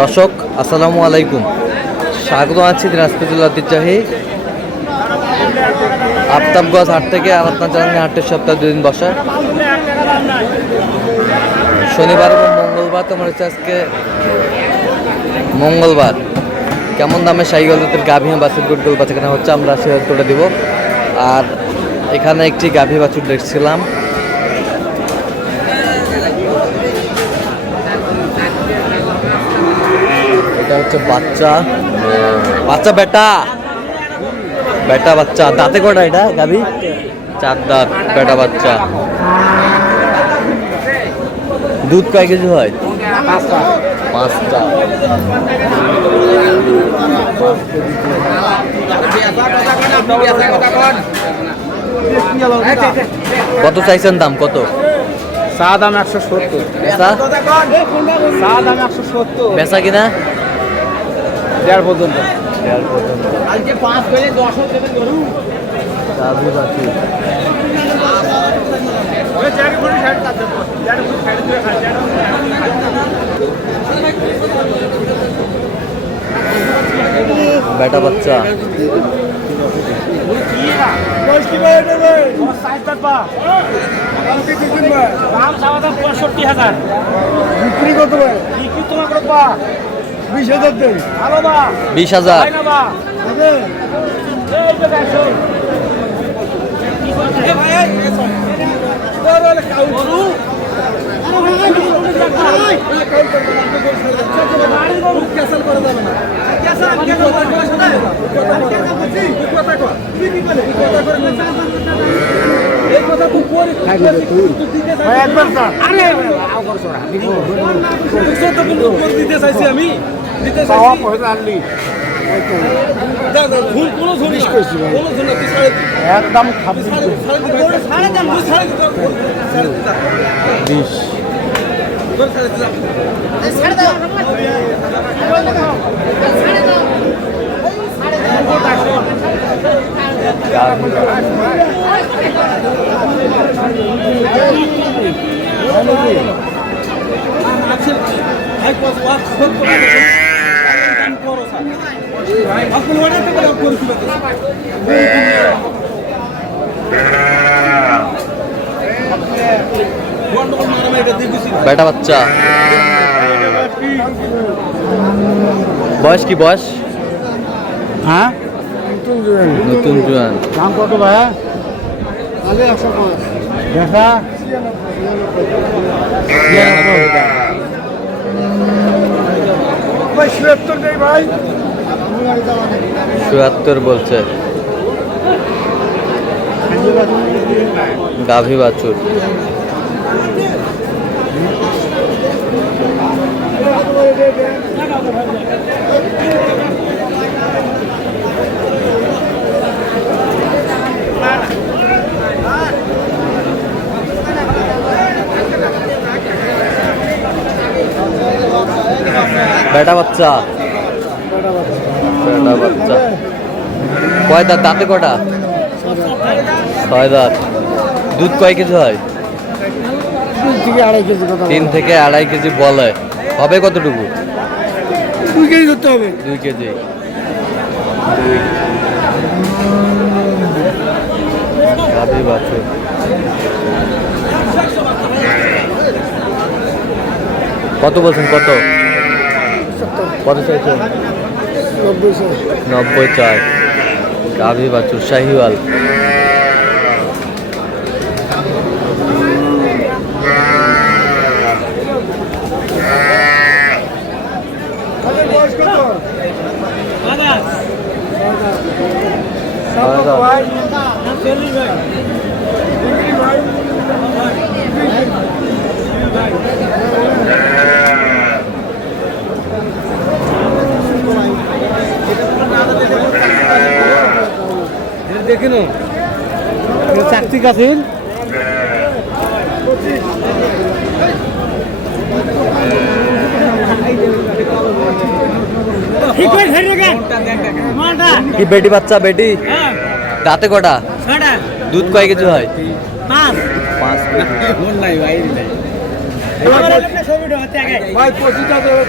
দর্শক আসসালামু আলাইকুম, স্বাগত আছি দিনাজপুর জেলার ঐতিহ্যবাহী আফতাবগঞ্জ হাট থেকে। আর আপনার জানেন হাটের সপ্তাহে 2 দিন বসে, শনিবার এবং মঙ্গলবার। তোমার হচ্ছে আজকে মঙ্গলবার। কেমন দামে শাহিওয়াল জাতের গাভী বাছুর গরুগুলো বাচ্চা কেনা হচ্ছে আমরা সে তুলে দিব। আর এখানে একটি গাভী বাছুর দেখছিলাম, এটা হচ্ছে বাচ্চা বাচ্চা বেটা বেটা বাচ্চা। দাঁতে কটা এটা গাভী? 4 দাঁত, বেটা বাচ্চা। দুধ কয় কেজি হয়? 5টা। কত চাইছেন দাম? কত চা দাম 170, বেচা? চা দাম 170, বেচা কিনা 1.5 পর্যন্ত। আজকে 5 করে 10 দেবেন গরু। গাভী বাছুর ওই চারি ফুট সাইড কাটতে তো চারি ফুট সাইড দিয়ে খাচ্ছে। বেটা বাচ্চা। কই কি ভাই এটা ভাই? ও সাইড কাটবা। দাম চাওয়া দাম 65,000। বিক্রি কত ভাই? বিক্রি তোমার করবা 20,000 দেই। ভালো বা 20,000। ভাই না বা এই যে দেখো কি করছে এ ভাই? ওরে কাউ গরু ক্যাসেল করে দেবে না। ক্যাসেল আমি কথা করে শোনা কথা বলছি কথা কর তুই কি বলে কথা করে এই কথা তুই পরে তুই দিতে চাই ভাই একবার না। আরে আও কর সরা তুই তো কিন্তু দিতে চাইছি আমি দিতে চাইছি পাওয়া পয়সা আনলি দাদা ভুল কোন ঝুলিস কইছি ভাই কোন ঝুল তুই ছাড়ে একদম 26 ছাড়ে দাম তুই ছাড়ে দিতে 20 ছাড়ে দাও ছাড়ে দাও বেটা বাচ্চা। বয়স কি বয়স? হ্যাঁ, নতুন জোয়ান। দাম কত ভাই? আগে 105 দেখা 77 দেই ভাই 77 বলছে। গাভী বাছুর। বেটা বাচ্চা বেটা বাচ্চা। কয় দাঁত? দাঁতে কটা? 6 দাঁত। দুধ কয় কেজি হয়? 3 থেকে 2.5 কেজি বলে। হবে কতটুকু? 2 কেজি ধরতে হবে 2 কেজি। গাভী বাছুর। কত বলছেন? কত কত চাইছেন? 90 চাই। গাভী বাছুর শাহিওয়াল। দেখেন চাকরি কাছেন কি বেটি বাচ্চা? বেটি দাঁতে কটা? দুধ কয় কেজি হয়? 5 5 কেজি। ভাই 25টা দেবে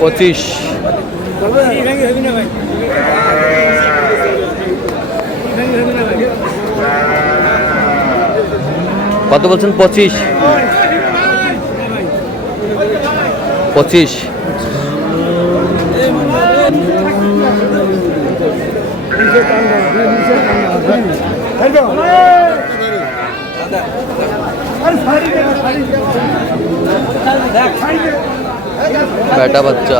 25 25 কত বলছেন? 25 25 বেটা বাচ্চা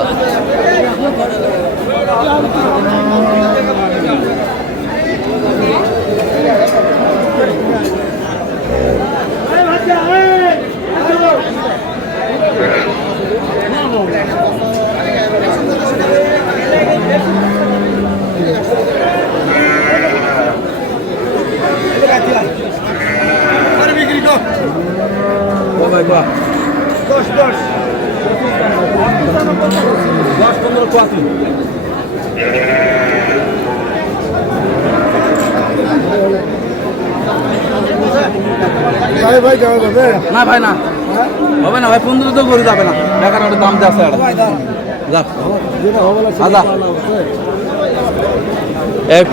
ও ভাই বাহ 10 15 4 ভাই যাওয়া যাবে না ভাই না হবে না ভাই 15 তো গরু যাবে না দেখার ওটা দাম দিয়ে আছে যা যেটা হবে না আদা এক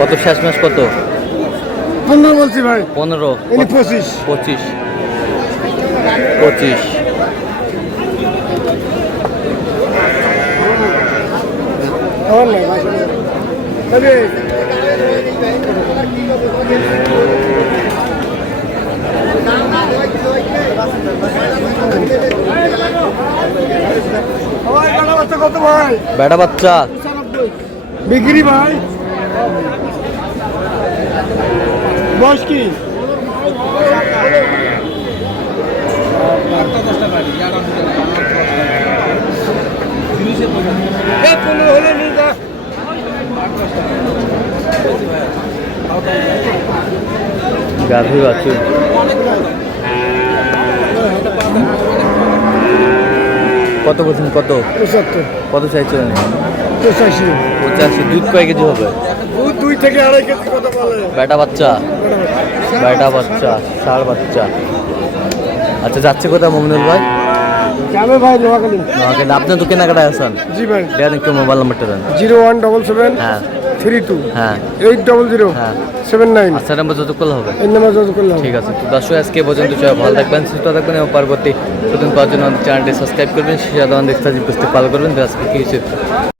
কত শেষ মাস কত? 15 বলছি ভাই 15 ইনি 25 25 25 আমার না ভাই তবে কত ভাই বেটা বাচ্চা বিক্রি ভাই বয়স কি হলে নিয়ে যা গাভী বাছুর কত বলছেন? কত 75 কত চাইছেন? 85 85 দুধ কয় কেজি হবে? 2 থেকে 2.5 কেজি কত বলে বেটা বাচ্চা বেটা বাচ্চা ষাঁড় বাচ্চা। আচ্ছা যাচ্ছে কোথায় মমিনুল ভাই? যাবে ভাই নোয়াখালী আমাকে আপনি তো কেনাকাটায় আছেন। জি ভাই দেন একটু মোবাইল নাম্বারটা দেন। 0177 হ্যাঁ 32 হ্যাঁ 800 হ্যাঁ 79 আচ্ছা নাম্বার যত করলে হবে। এই নাম্বার যোগাযোগ করলাম ঠিক আছে, তো দর্শক আজকে পর্যন্ত সবাই ভালো থাকবেন, সুস্থ থাকবেন এবং পরবর্তী নতুন পাওয়ার জন্য আমাদের চ্যানেলটি সাবস্ক্রাইব করবেন, শেয়ার দেওয়ান দেখতে বুঝতে ফলো করবেন। আজকে কি হচ্ছে